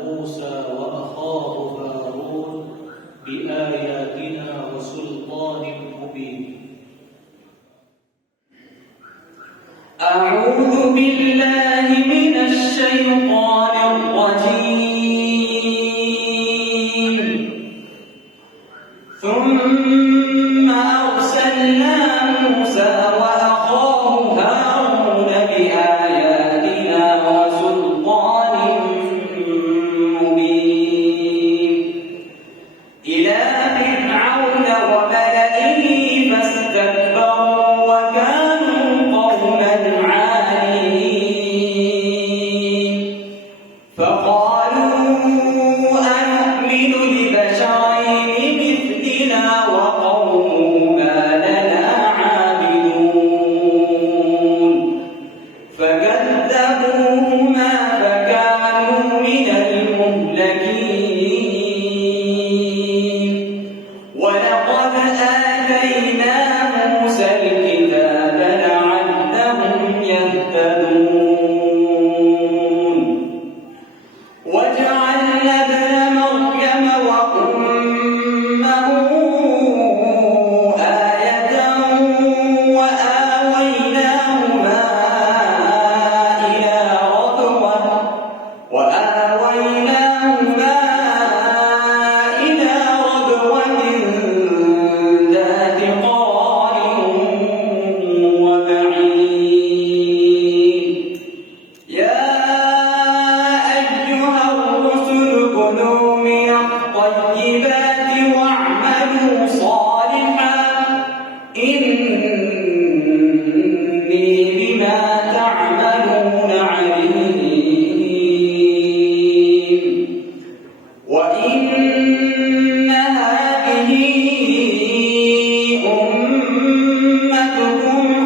موسى وأخاه هارون بآياتنا وسلطان مبين. أعوذ بالله من الشيطان الرجيم. ثم أرسلنا موسى وأخاه هارون بآياتنا وسلطان مبين إلى فرعون وملئه فاستكبروا وكانوا قوما عالين. فقالوا أنؤمن لبشرين مثلنا وقومهما لنا عابدون. فكذبوهما فكانوا من المهلكين. ولقد آتينا موسى الكتاب لعلهم يهتدون. وجعلنا ابن مريم وأمه آية وآويناهما إلى ربوة ذات قرار ومعين. يا أيها الرسل كلوا من الطيبات واعملوا صالحا إني بما تعملون عليم. وإن هذه أمتكم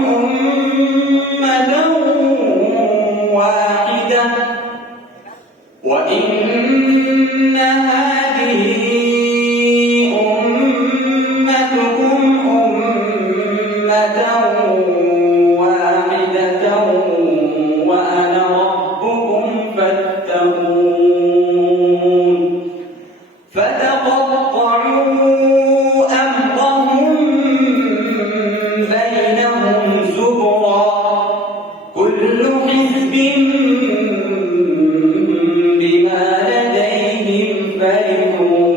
أمة واحدة وأنا ربكم فاتقون. فتقطعوا أمرهم بينهم زبرا كل حزب بما لديهم فرحون.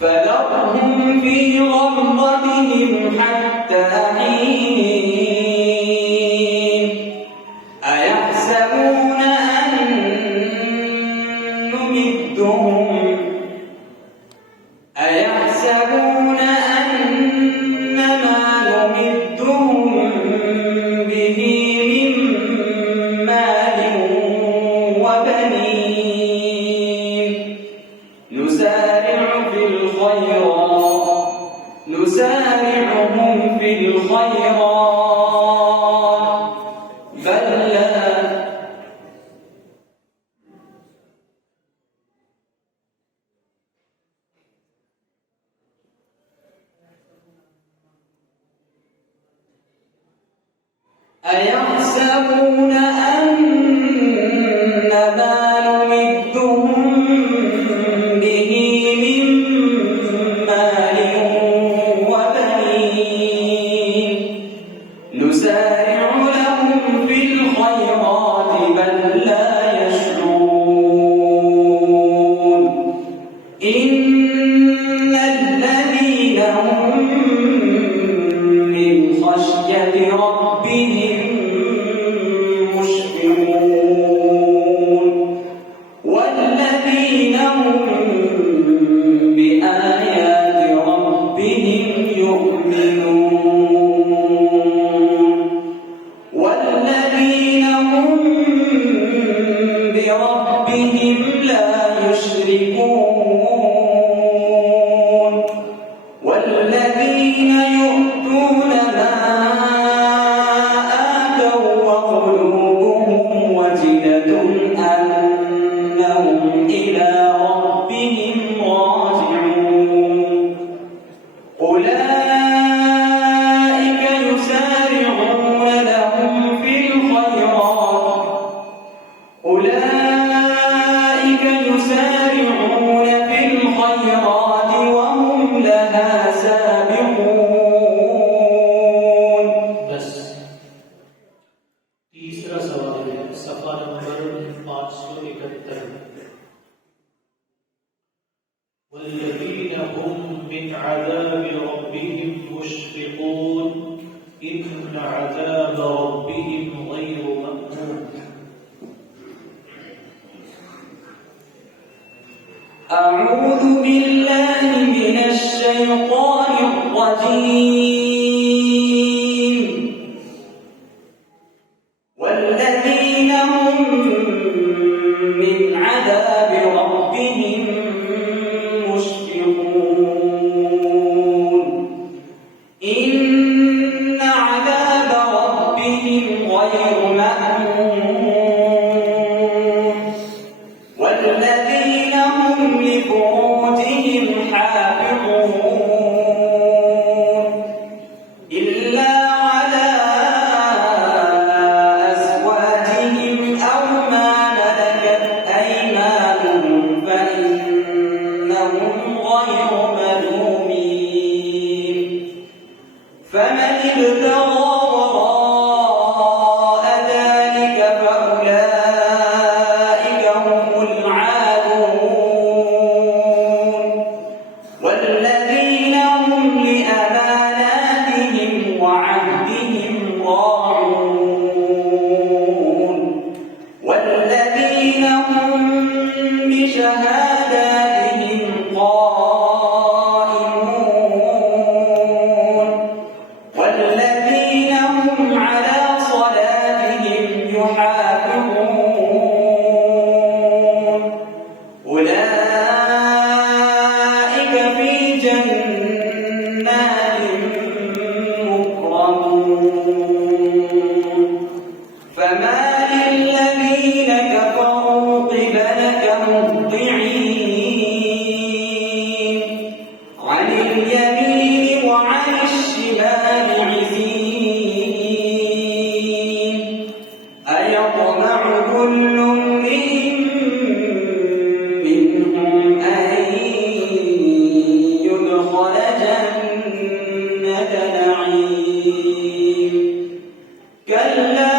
فذرهم في غمرتهم حتى حين. أيحسبون أن ما نمدهم به من مال وبنين نسارعهم في الخيرات بل لا. أيحسبون أن ما نمدهم به من مال وبنين نسارع لهم في الخيرات بل لا يشعرون. إن الذين هم من خشية ربهم مشفقون والذين هم بآيات ربهم يؤمنون والذين هم بربهم لا يشركون والذين يؤتون ما آتوا وقلوبهم وجلة أنهم إلى ربهم راجعون. أولئك يسارعون لهم في الخيرات أولئك يسارعون في الخيرات وهم لها سابقون. बस तीसरा सवाल है सफा नंबर 571 والذين هم من عذاب ربهم مشفقون إن عذاب ربهم غير مأمون. أعوذ بالله من الشيطان الرجيم. والذين هم من عذاب ربهم مشفقون إن عذاب ربهم غير مأمون. والذين هم لفروجهم حافظون إلا على أزواجهم أو ما ملكت أيمانهم فإنهم غير ملومين. فمن ابتغى وراء ذلك فأولئك هم العادون. والذين هم لأماناتهم وعهدهم راعون. والذين هم بشهاداتهم قائمون. والذين هم على صلاتهم يحافظون. أولئك في جنات مكرمون. فما للذين كفروا قبلك مهطعين عن اليمين وعن الشمال عزين. أيطمع كل امرئ منهم أن يدخل جنة نعيم. كلا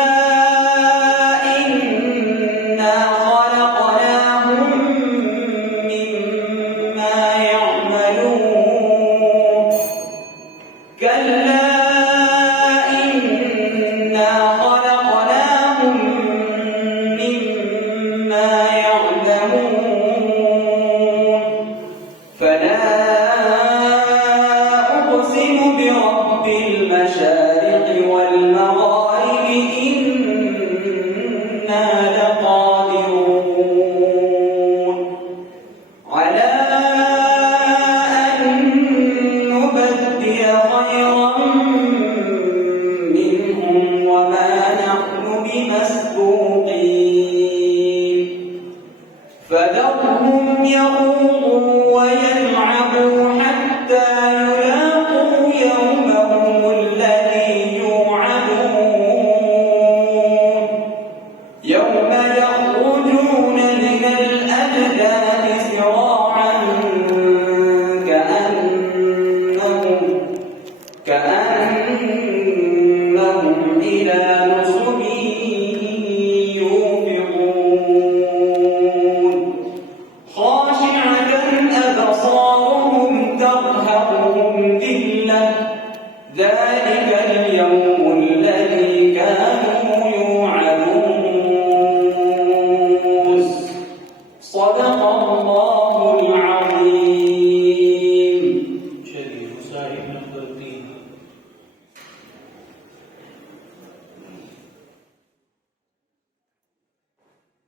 إنا خلقناهم مما يعملون. كلا إنا خلقناهم مما يعلمون. فلا أقسم برب المشارق والمغارب إنا لقادرون على أن نبدل خيرا منهم وما نحن بمسبوقين. فذرهم يخوضوا ويلعبوا حتى يلاقوا يومهم الذي يوعدون. يوم يخرجون من الأجداث سراعا كأنهم إلى نصب يوفضون. خاشعة أبصارهم ترهقهم ذلة ذلك اليوم الذي كانوا يوعدون. صدق الله العظيم. चलिए मुसाहिब नंबर 3